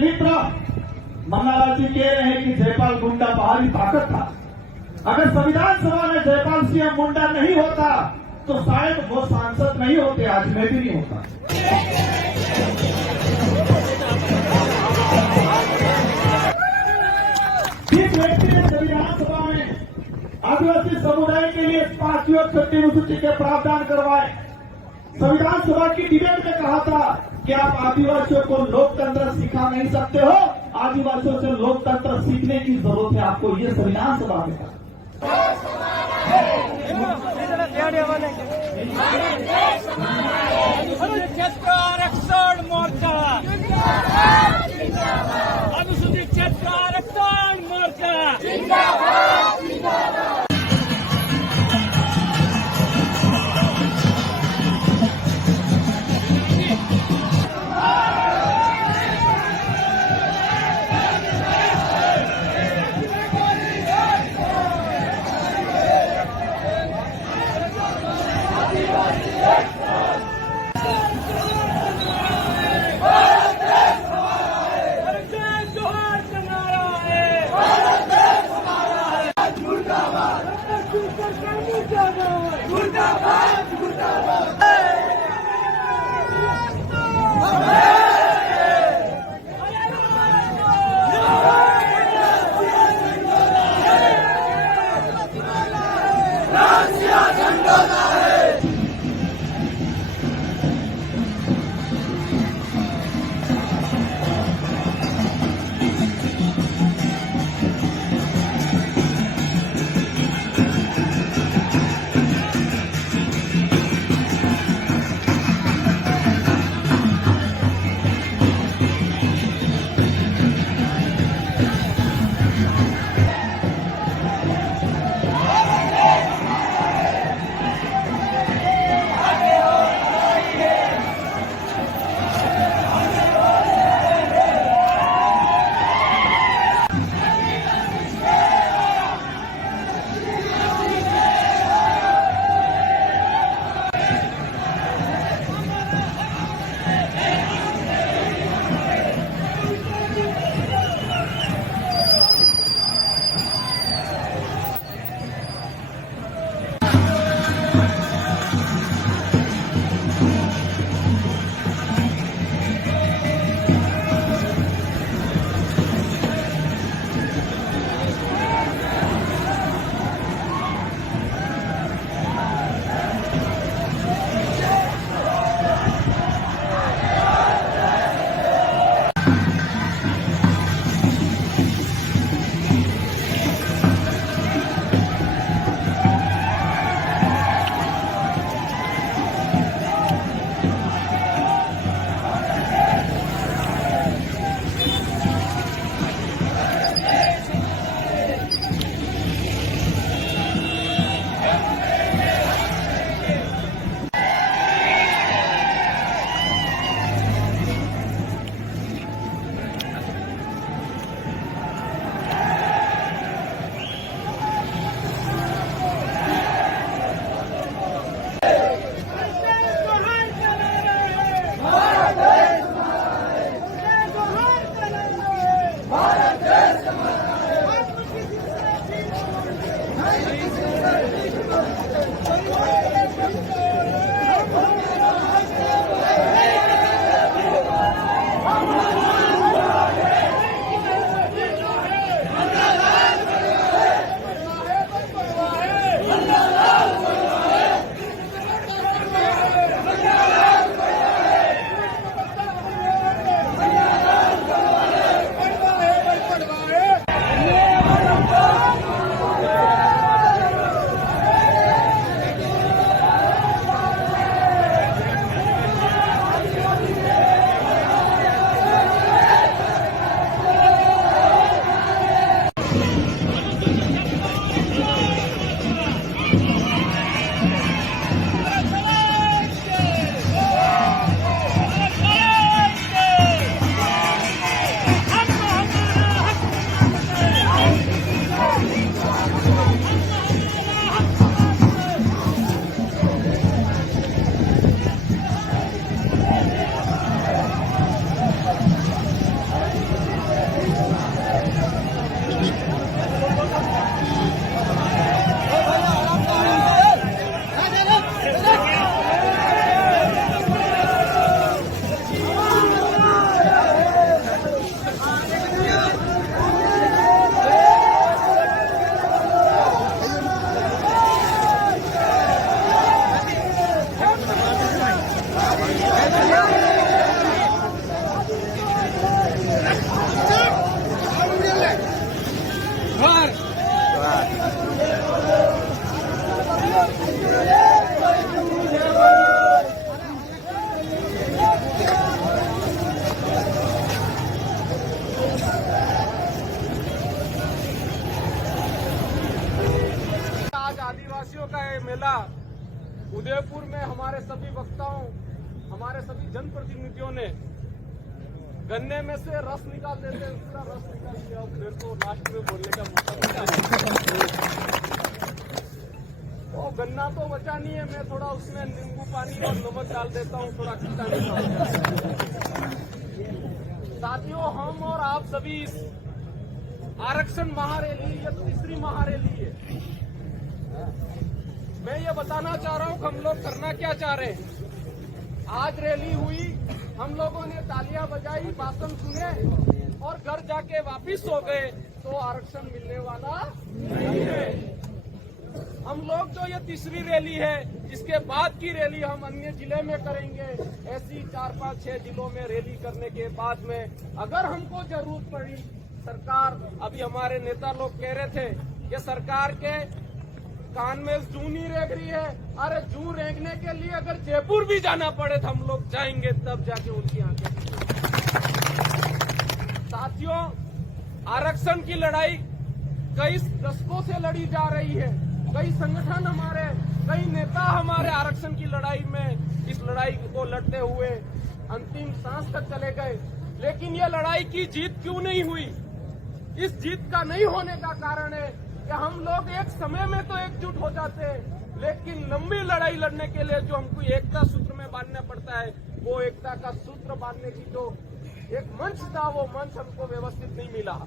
मित्र मन्नालाल जी कह रहे हैं कि जयपाल मुंडा बाहरी ताकत था। अगर संविधान सभा में जयपाल सिंह मुंडा नहीं होता तो शायद वो सांसद नहीं होते, आज मैं भी नहीं होता। जिस व्यक्ति ने संविधान सभा में आदिवासी समुदाय के लिए 5वीं और 6वीं अनुसूची के प्रावधान करवाए, संविधान सभा की डिबेट में कहा था कि आप आदिवासियों को लोकतंत्र सिखा नहीं सकते हो, आदिवासियों से लोकतंत्र सीखने की जरूरत है आपको, ये संविधान सभा में कहा। क्षेत्र आरक्षण मोर्चा, अनुसूचित क्षेत्र आरक्षण मोर्चा। आज आदिवासियों का ये मेला उदयपुर में हमारे सभी वक्ताओं, हमारे सभी जनप्रतिनिधियों ने गन्ने में से रस निकाल देते हैं, पूरा रस निकाल दिया और मेरे को लास्ट में बोलने का मौका मिला। वो गन्ना तो बचा नहीं है, मैं थोड़ा उसमें नींबू पानी और नमक डाल देता हूँ, थोड़ा खट्टा मीठा। साथियों, हम और आप सभी इस आरक्षण महारैली या तीसरी महारैली है, मैं ये बताना चाह रहा हूँ कि हम लोग करना क्या चाह रहे हैं। आज रैली हुई, हम लोगों ने तालियां बजाई, भाषण सुने और घर जाके वापिस सो गए, तो आरक्षण मिलने वाला नहीं है। हम लोग जो ये तीसरी रैली है, इसके बाद की रैली हम अन्य जिले में करेंगे। ऐसी 4, 5, 6 जिलों में रैली करने के बाद में अगर हमको जरूरत पड़ी, सरकार, अभी हमारे नेता लोग कह रहे थे कि सरकार के कान में जू नहीं रेंग रही है, अरे जू रेंगने के लिए अगर जयपुर भी जाना पड़े तो हम लोग जाएंगे, तब जाके उनकी आंखें। साथियों, आरक्षण की लड़ाई कई दशकों से लड़ी जा रही है। कई संगठन हमारे, कई नेता हमारे आरक्षण की लड़ाई में, इस लड़ाई को लड़ते हुए अंतिम सांस तक चले गए, लेकिन ये लड़ाई की जीत क्यों नहीं हुई? इस जीत का नहीं होने का कारण है कि हम लोग एक समय में तो एकजुट हो जाते हैं, लेकिन लंबी लड़ाई लड़ने के लिए जो हमको एकता सूत्र में बांधना पड़ता है, वो एकता का सूत्र बांधने की जो एक मंच था, वो मंच हमको व्यवस्थित नहीं मिला।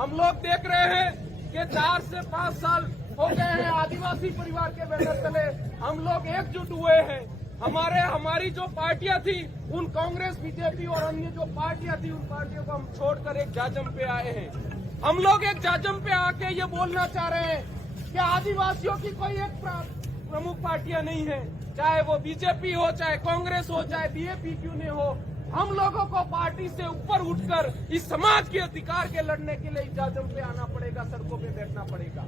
हम लोग देख रहे हैं कि 4 से 5 साल हो गए हैं आदिवासी परिवार के बैनर तले हम लोग एकजुट हुए हैं। हमारी जो पार्टियां थी, उन कांग्रेस, बीजेपी और अन्य जो पार्टियां थी, उन पार्टियों को हम छोड़कर एक जाजम पे आए हैं। हम लोग एक जाजम पे आके ये बोलना चाह रहे हैं कि आदिवासियों की कोई एक प्रमुख पार्टियां नहीं है, चाहे वो बीजेपी हो, चाहे कांग्रेस हो, चाहे बीएपी क्यों नहीं हो। हम लोगों को पार्टी से ऊपर उठकर इस समाज के अधिकार के लड़ने के लिए जाजम पे आना पड़ेगा, सड़कों पे बैठना पड़ेगा।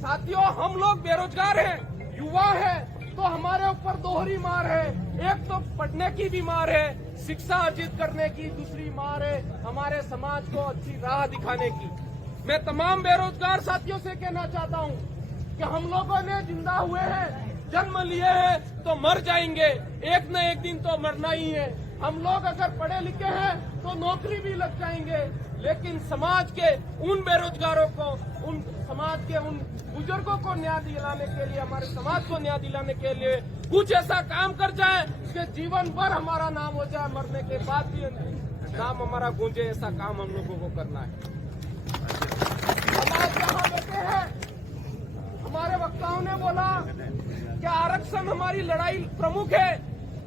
साथियों, हम लोग बेरोजगार हैं, युवा हैं, तो हमारे ऊपर दोहरी मार है। एक तो पढ़ने की भी मार है, शिक्षा अर्जित करने की, दूसरी मार है हमारे समाज को अच्छी राह दिखाने की। मैं तमाम बेरोजगार साथियों से कहना चाहता हूं कि हम लोगों ने जिंदा हुए हैं, जन्म लिए हैं, तो मर जाएंगे, एक न एक दिन तो मरना ही है। हम लोग अगर पढ़े लिखे हैं तो नौकरी भी लग जाएंगे, लेकिन समाज के उन बेरोजगारों को, उन समाज के उन बुजुर्गों को न्याय दिलाने के लिए, हमारे समाज को न्याय दिलाने के लिए कुछ ऐसा काम कर जाए कि जीवन भर हमारा नाम हो जाए, मरने के बाद भी नाम हमारा गूंजे, ऐसा काम हम लोगों को करना है। समाज जहाँ बैठे हैं, हमारे वक्ताओं ने बोला कि आरक्षण हमारी लड़ाई प्रमुख है,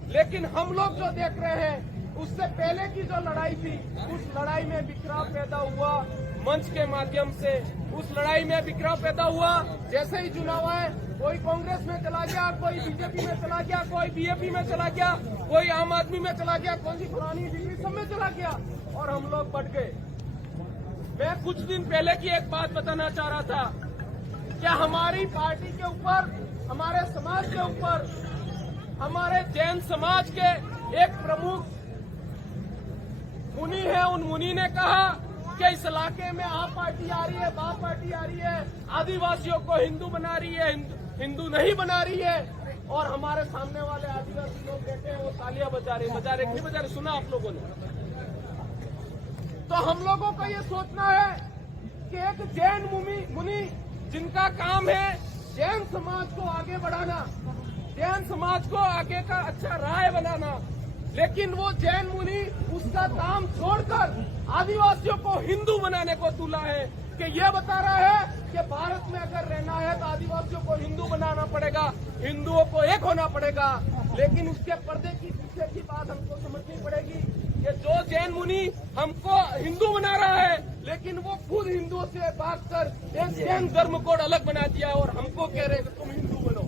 लेकिन हम लोग जो देख रहे हैं, उससे पहले की जो लड़ाई थी, उस लड़ाई में बिखराव पैदा हुआ मंच के माध्यम से। उस लड़ाई में बिखराव पैदा हुआ, जैसे ही चुनाव आए, कोई कांग्रेस में चला गया, कोई बीजेपी में चला गया, कोई बीएपी में चला गया, कोई आम आदमी में चला गया, कौन सी फलानी डिग्री सब में चला गया, और हम लोग बढ़ गए। मैं कुछ दिन पहले की एक बात बताना चाह रहा था, क्या हमारी पार्टी के ऊपर, हमारे समाज के ऊपर, हमारे जैन समाज के एक प्रमुख मुनि है, उन मुनि ने कहा कि इस इलाके में आप पार्टी आ रही है, बाप पार्टी आ रही है, आदिवासियों को हिंदू बना रही है, हिंदू नहीं बना रही है। और हमारे सामने वाले आदिवासी लोग बैठे हैं, वो तालियां बजा रहे, नहीं बजा रहे, सुना आप लोगों ने। तो हम लोगों को ये सोचना है कि एक जैन मुनि जिनका काम है जैन समाज को आगे बढ़ाना, जैन समाज को आगे का अच्छा राय बनाना, लेकिन वो जैन मुनि उसका काम छोड़कर आदिवासियों को हिंदू बनाने को तुला है, कि ये बता रहा है कि भारत में अगर रहना है तो आदिवासियों को हिंदू बनाना पड़ेगा, हिंदुओं को एक होना पड़ेगा। लेकिन उसके पर्दे की पीछे की बात हमको समझनी पड़ेगी कि जो जैन मुनि हमको हिंदू बना रहा है, लेकिन वो खुद हिंदुओं से भागकर एक जैन धर्म कोड अलग बना दिया और हमको कह रहे हैं तुम हिंदू बनो।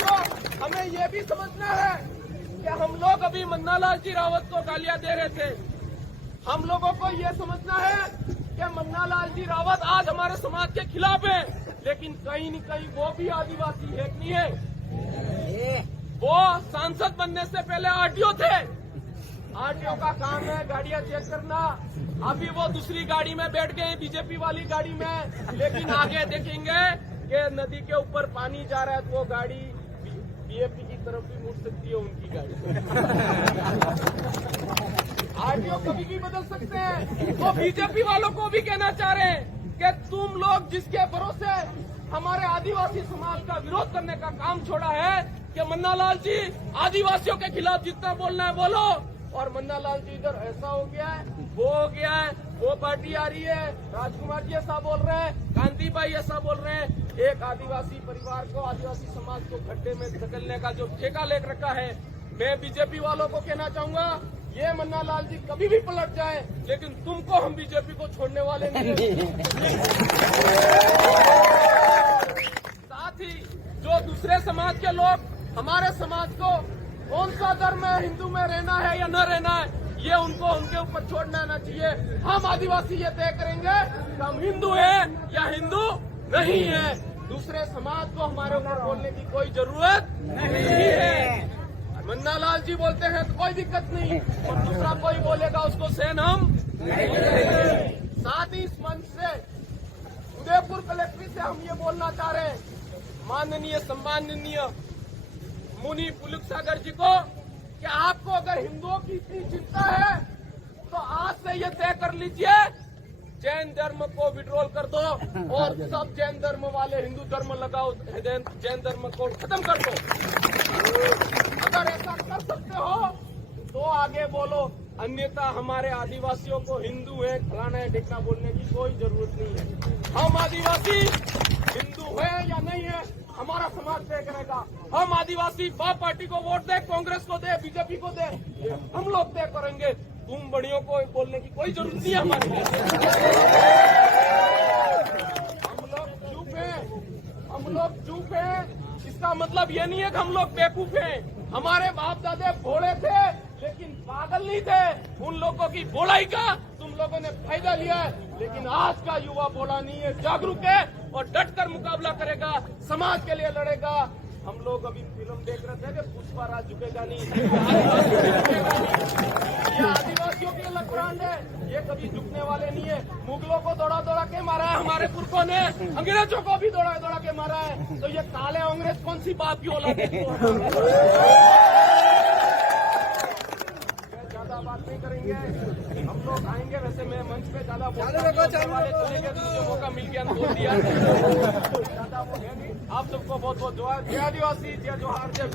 तो हमें ये भी समझना है कि हम लोग अभी मन्नालाल जी रावत को गालियां दे रहे थे। हम लोगों को ये समझना है कि मन्नालाल जी रावत आज हमारे समाज के खिलाफ है, लेकिन कहीं न कहीं वो भी आदिवासी है कि नहीं है? वो सांसद बनने से पहले आरटीओ थे। आरटीओ का काम है गाड़ियां चेक करना। अभी वो दूसरी गाड़ी में बैठ गए बीजेपी वाली गाड़ी में, लेकिन आगे देखेंगे कि नदी के ऊपर पानी जा रहा है तो वो गाड़ी बीएपी की तरफ भी मुड़ सकती है, उनकी गाड़ी। आरटीओ कभी भी बदल सकते हैं। वो बीजेपी वालों को भी कहना चाह रहे हैं कि तुम लोग जिसके भरोसे हमारे आदिवासी समाज का विरोध करने का काम छोड़ा है कि मन्ना लाल जी आदिवासियों के खिलाफ जितना बोलना है बोलो, और मन्ना लाल जी इधर ऐसा हो गया है, वो हो गया है, वो पार्टी आ रही है, राजकुमार जी ऐसा बोल रहे हैं, कांति भाई ऐसा बोल रहे हैं। एक आदिवासी परिवार को, आदिवासी समाज को गड्ढे में धकेलने का जो ठेका ले रखा है, मैं बीजेपी वालों को कहना चाहूंगा, ये मन्ना लाल जी कभी भी पलट जाए, लेकिन तुमको हम बीजेपी को छोड़ने वाले नहीं हैं। साथ ही जो दूसरे समाज के लोग हमारे समाज को कौन सा धर्म है, हिंदू में रहना है या न रहना है, ये उनको उनके ऊपर छोड़ना ना चाहिए। हम आदिवासी ये तय करेंगे कि हम हिंदू हैं या हिंदू नहीं है। दूसरे समाज को हमारे ऊपर बोलने की कोई जरूरत नहीं है। मन्ना लाल जी बोलते हैं तो कोई दिक्कत नहीं, और दूसरा कोई बोलेगा उसको सहन हम नहीं करेंगे। साथ ही इस मंच से उदयपुर कलेक्ट्रेट से हम ये बोलना चाह रहे हैं माननीय सम्माननीय मुनि पुलक सागर जी को कि आपको अगर हिंदुओं की इतनी चिंता है तो आज से ये तय कर लीजिए, जैन धर्म को विड्रॉल कर दो और सब जैन धर्म वाले हिंदू धर्म लगाओ, जैन धर्म को खत्म कर दो। अगर ऐसा कर सकते हो तो आगे बोलो, अन्यथा हमारे आदिवासियों को हिंदू है फलाना है ढेकना बोलने की कोई जरूरत नहीं है। हम आदिवासी हिंदू है या नहीं है हमारा समाज तय करेगा। हम आदिवासी बाप पार्टी को वोट दे, कांग्रेस को दे, बीजेपी को दे, हम लोग तय करेंगे। तुम बड़ियों को बोलने की कोई जरूरत नहीं है हमारे। हम लोग चुप हैं। इसका मतलब ये नहीं है कि हम लोग बेवकूफ हैं। हमारे बाप दादे भोले थे लेकिन पागल नहीं थे। उन लोगों की भोलाई का तुम लोगों ने फायदा लिया है, लेकिन आज का युवा भोला नहीं है, जागरूक है और डटकर मुकाबला करेगा, समाज के लिए लड़ेगा। हम लोग अभी फिल्म देख रहे थे कि पुष्पा राज झुकेगा नहीं, ये आदिवासियों के अलग ब्रांड है, ये कभी झुकने वाले नहीं है। मुगलों को दौड़ा दौड़ा के मारा है हमारे पुरखों ने, अंग्रेजों को भी दौड़ा दौड़ा के मारा है, तो ये काले अंग्रेज कौन सी बात की औलाद है? ज्यादा बात नहीं करेंगे, हम लोग आएंगे। वैसे मैं मंच पे ज्यादा वाले चलेंगे, मुझे मौका मिल गया बोल दिया, ज्यादा वो है नहीं। आप सबको बहुत बहुत जय आदिवासी, जय जोहार, जय